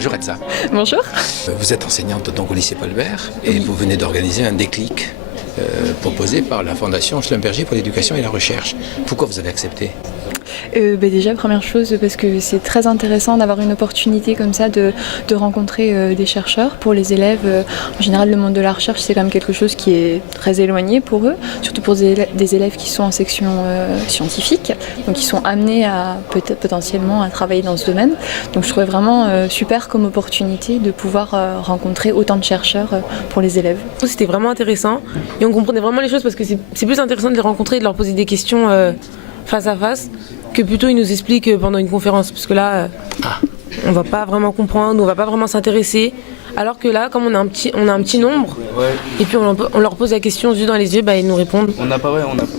Bonjour Etsa. Bonjour. Vous êtes enseignante donc au lycée Paul Bert et vous venez d'organiser un déclic proposé par la Fondation Schlumberger pour l'éducation et la recherche. Pourquoi vous avez accepté ? Déjà, première chose, parce que c'est très intéressant d'avoir une opportunité comme ça de rencontrer des chercheurs. Pour les élèves, en général, le monde de la recherche, c'est quand même quelque chose qui est très éloigné pour eux, surtout pour des élèves qui sont en section scientifique, donc qui sont amenés à potentiellement à travailler dans ce domaine. Donc je trouvais vraiment super comme opportunité de pouvoir rencontrer autant de chercheurs pour les élèves. C'était vraiment intéressant et on comprenait vraiment les choses parce que c'est plus intéressant de les rencontrer et de leur poser des questions face à face que plutôt ils nous expliquent pendant une conférence, parce que là on va pas vraiment comprendre, on va pas vraiment s'intéresser, alors que là comme on a un petit nombre, et puis on leur pose la question yeux dans les yeux, ils nous répondent.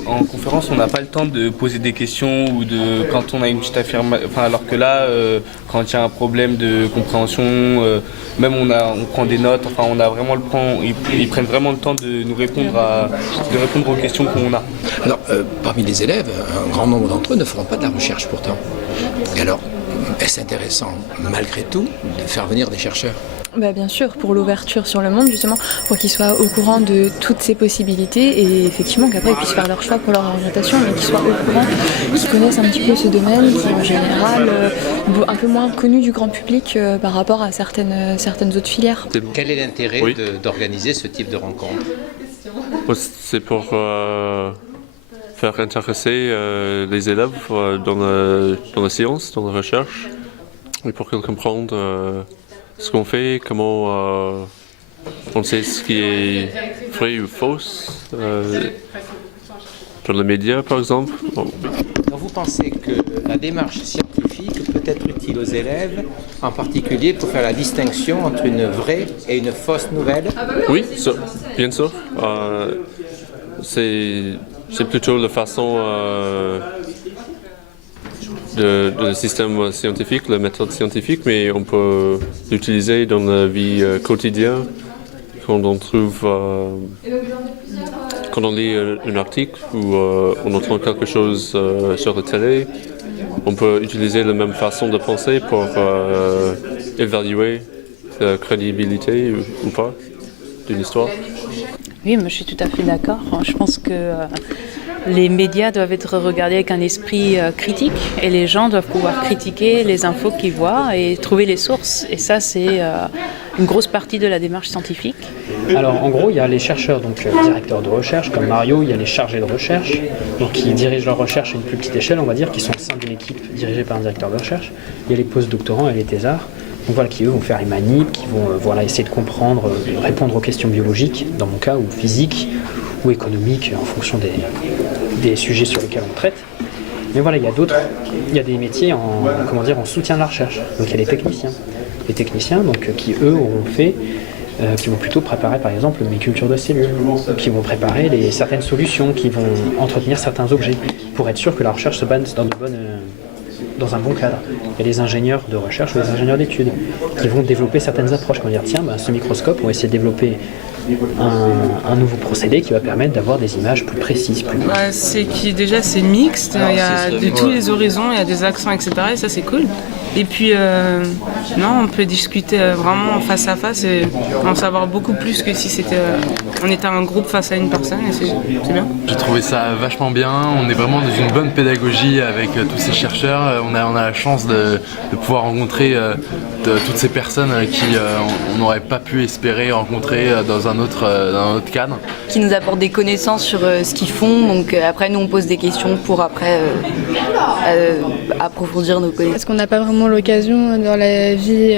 En conférence on n'a pas le temps de poser des questions ou de quand on a une petite affirmation, alors que là quand il y a un problème de compréhension, même on prend des notes, on a vraiment ils prennent vraiment le temps de nous répondre aux questions qu'on a. Alors parmi les élèves, un grand nombre d'entre eux ne feront pas de la recherche pourtant. Et alors, est-ce intéressant malgré tout de faire venir des chercheurs ? Bien sûr, pour l'ouverture sur le monde, justement, pour qu'ils soient au courant de toutes ces possibilités et effectivement qu'après ils puissent faire leur choix pour leur orientation, mais qu'ils soient au courant, qu'ils connaissent un petit peu ce domaine qui est en général un peu moins connu du grand public par rapport à certaines autres filières. Quel est l'intérêt d'organiser ce type de rencontre ? C'est pour faire intéresser les élèves dans la science, dans la recherche, et pour qu'ils comprennent ce qu'on fait, comment on sait ce qui est vrai ou faux dans les médias par exemple. Donc vous pensez que la démarche scientifique peut être utile aux élèves, en particulier pour faire la distinction entre une vraie et une fausse nouvelle ? Oui, bien sûr. C'est plutôt la façon le système scientifique, la méthode scientifique, mais on peut l'utiliser dans la vie quotidienne quand on trouve, quand on lit un article ou on entend quelque chose sur la télé. On peut utiliser la même façon de penser pour évaluer la crédibilité ou pas d'une histoire. Oui, moi je suis tout à fait d'accord. Je pense que les médias doivent être regardés avec un esprit critique et les gens doivent pouvoir critiquer les infos qu'ils voient et trouver les sources. Et ça, c'est une grosse partie de la démarche scientifique. Alors en gros, il y a les chercheurs, donc directeurs de recherche comme Mario, il y a les chargés de recherche, donc qui dirigent leur recherche à une plus petite échelle, on va dire, qui sont au sein d'une équipe dirigée par un directeur de recherche. Il y a les post-doctorants et les thésards. Donc voilà, qui eux vont faire les manips, qui vont essayer de comprendre, répondre aux questions biologiques, dans mon cas, ou physiques, ou économiques, en fonction des sujets sur lesquels on traite. Mais voilà, il y a des métiers en soutien de la recherche. Donc il y a les techniciens. Les techniciens, donc, qui eux qui vont plutôt préparer par exemple mes cultures de cellules, qui vont préparer certaines solutions, qui vont entretenir certains objets, pour être sûr que la recherche se base dans un bon cadre. Il y a les ingénieurs de recherche ou les ingénieurs d'études qui vont développer certaines approches. On va dire, ce microscope, on va essayer de développer un nouveau procédé qui va permettre d'avoir des images plus précises. C'est mixte, il y a de tous les horizons, il y a des accents, etc. Et ça c'est cool. Et puis, on peut discuter vraiment face à face et en savoir beaucoup plus que si on était un groupe face à une personne, et c'est bien. J'ai trouvé ça vachement bien, on est vraiment dans une bonne pédagogie avec tous ces chercheurs, on a la chance de pouvoir rencontrer toutes ces personnes qui on n'aurait pas pu espérer rencontrer dans un autre cadre. Qui nous apportent des connaissances sur ce qu'ils font, donc après nous on pose des questions pour après approfondir nos connaissances. Parce qu'on n'a pas vraiment l'occasion dans la vie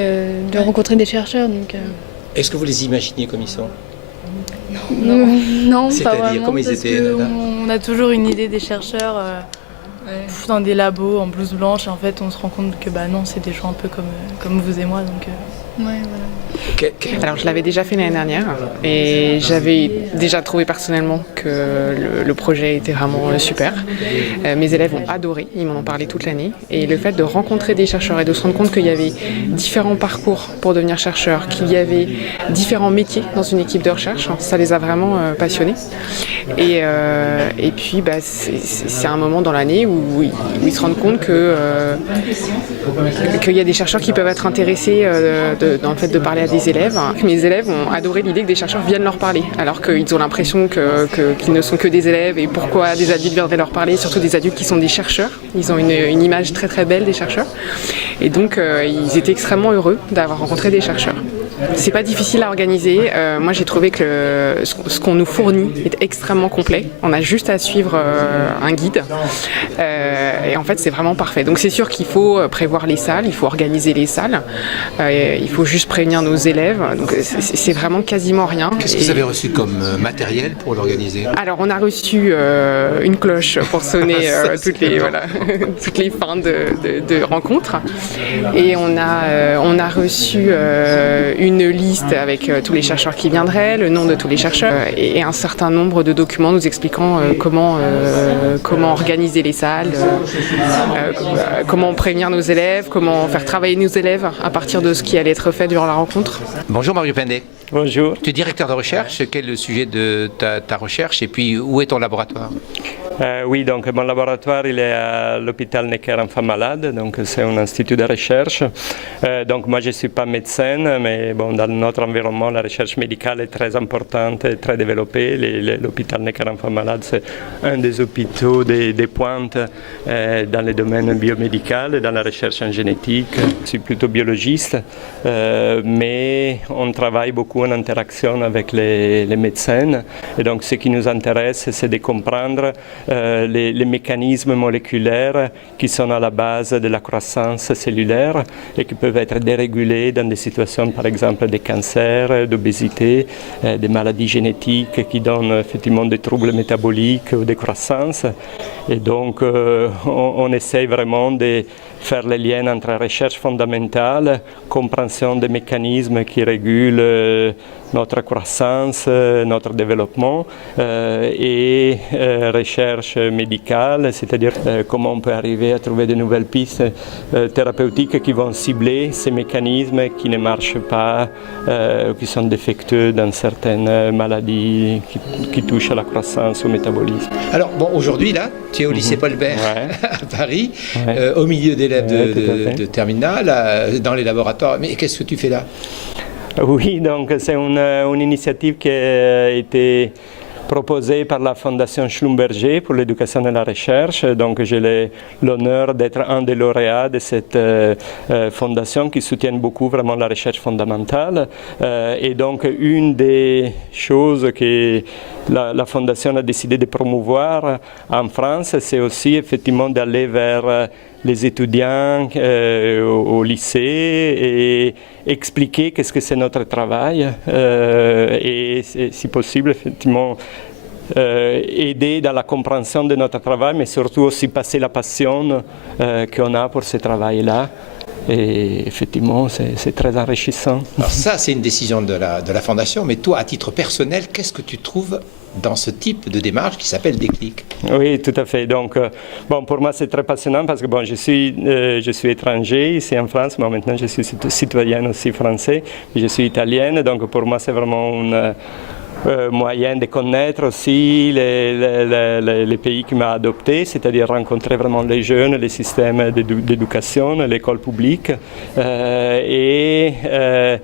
de rencontrer des chercheurs. Donc, Est-ce que vous les imaginez comme ils sont ? Non, pas vraiment, comme ils parce étaient, on a toujours une idée des chercheurs dans des labos, en blouse blanche, et en fait on se rend compte que non, c'est des gens un peu comme vous et moi. Donc, Ouais, voilà. Alors je l'avais déjà fait l'année dernière et j'avais déjà trouvé personnellement que le projet était vraiment super. Mes élèves ont adoré, ils m'en ont parlé toute l'année. Et le fait de rencontrer des chercheurs et de se rendre compte qu'il y avait différents parcours pour devenir chercheur, qu'il y avait différents métiers dans une équipe de recherche, ça les a vraiment passionnés. Et puis c'est un moment dans l'année où ils se rendent compte qu'il y a des chercheurs qui peuvent être intéressés en fait, de parler à des élèves. Mes élèves ont adoré l'idée que des chercheurs viennent leur parler, alors qu'ils ont l'impression qu'ils ne sont que des élèves et pourquoi des adultes viendraient leur parler, surtout des adultes qui sont des chercheurs. Ils ont une image très très belle des chercheurs. Et donc ils étaient extrêmement heureux d'avoir rencontré des chercheurs. C'est pas difficile à organiser. Moi j'ai trouvé que ce qu'on nous fournit est extrêmement complet. On a juste à suivre un guide. Et en fait c'est vraiment parfait. Donc c'est sûr qu'il faut prévoir les salles, il faut organiser les salles. Il faut juste prévenir nos élèves. Donc c'est vraiment quasiment rien. Qu'est-ce que vous avez reçu comme matériel pour l'organiser? Alors on a reçu une cloche pour sonner toutes les fins de rencontres. Et on a reçu une liste avec tous les chercheurs qui viendraient, le nom de tous les chercheurs et un certain nombre de documents nous expliquant comment organiser les salles, comment prévenir nos élèves, comment faire travailler nos élèves à partir de ce qui allait être fait durant la rencontre. Bonjour Mario Pendet. Bonjour. Tu es directeur de recherche. Quel est le sujet de ta recherche et puis où est ton laboratoire? Oui, donc mon laboratoire il est à l'hôpital Necker Enfants Malades, donc c'est un institut de recherche. Donc moi je ne suis pas médecin, mais bon, dans notre environnement la recherche médicale est très importante et très développée. L'hôpital Necker Enfants Malades c'est un des hôpitaux des pointes dans le domaine biomédical et dans la recherche en génétique. Je suis plutôt biologiste, mais on travaille beaucoup en interaction avec les médecins. Et donc ce qui nous intéresse c'est de comprendre les mécanismes moléculaires qui sont à la base de la croissance cellulaire et qui peuvent être dérégulés dans des situations, par exemple, des cancers, d'obésité, des maladies génétiques qui donnent effectivement des troubles métaboliques ou de croissance. Et donc, on essaie vraiment de faire les liens entre recherche fondamentale, compréhension des mécanismes qui régulent notre croissance, notre développement et recherche médicale, c'est-à-dire comment on peut arriver à trouver de nouvelles pistes thérapeutiques qui vont cibler ces mécanismes qui ne marchent pas, qui sont défectueux dans certaines maladies qui touchent à la croissance ou au métabolisme. Alors bon, aujourd'hui là, tu es au lycée Paul Bert à Paris, au milieu d'élèves de terminale, dans les laboratoires. Mais qu'est-ce que tu fais là? Oui, donc c'est une initiative qui a été proposée par la Fondation Schlumberger pour l'éducation et la recherche. Donc j'ai l'honneur d'être un des lauréats de cette fondation qui soutient beaucoup vraiment la recherche fondamentale. Et donc une des choses que la Fondation a décidé de promouvoir en France, c'est aussi effectivement d'aller vers les étudiants au lycée et expliquer qu'est-ce que c'est notre travail et si possible effectivement aider dans la compréhension de notre travail, mais surtout aussi passer la passion qu'on a pour ce travail-là. Et effectivement, c'est très enrichissant. Alors ça, c'est une décision de la Fondation, mais toi, à titre personnel, qu'est-ce que tu trouves dans ce type de démarche qui s'appelle Déclic? Oui, tout à fait. Donc, bon, pour moi, c'est très passionnant parce que bon, je suis étranger ici en France, mais maintenant je suis citoyen aussi français, je suis italienne, donc pour moi, c'est vraiment un moyen de connaître aussi les pays qui m'ont adopté, c'est-à-dire rencontrer vraiment les jeunes, les systèmes d'éducation, l'école publique. Ce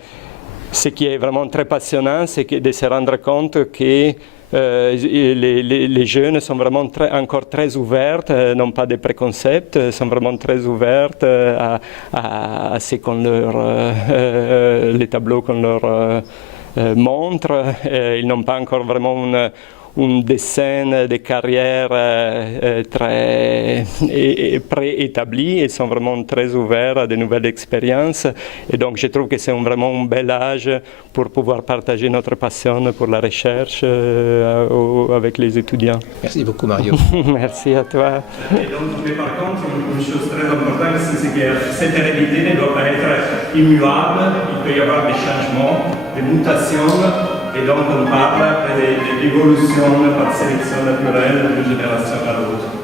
qui est vraiment très passionnant, c'est de se rendre compte que les jeunes sont vraiment encore très ouvertes, n'ont pas de préconcepts, sont vraiment très ouvertes à ce qu'on les tableaux qu'on leur montre. Ils n'ont pas encore vraiment un dessin de carrière très préétabli. Ils sont vraiment très ouverts à de nouvelles expériences. Et donc je trouve que c'est vraiment un bel âge pour pouvoir partager notre passion pour la recherche avec les étudiants. Merci beaucoup Mario. Merci à toi. Et donc, mais par contre, une chose très importante, c'est que cette hérédité ne doit pas être immuable. Il peut y avoir des changements, des mutations. Et donc on parle d'évolution par sélection naturelle d'une génération à l'autre.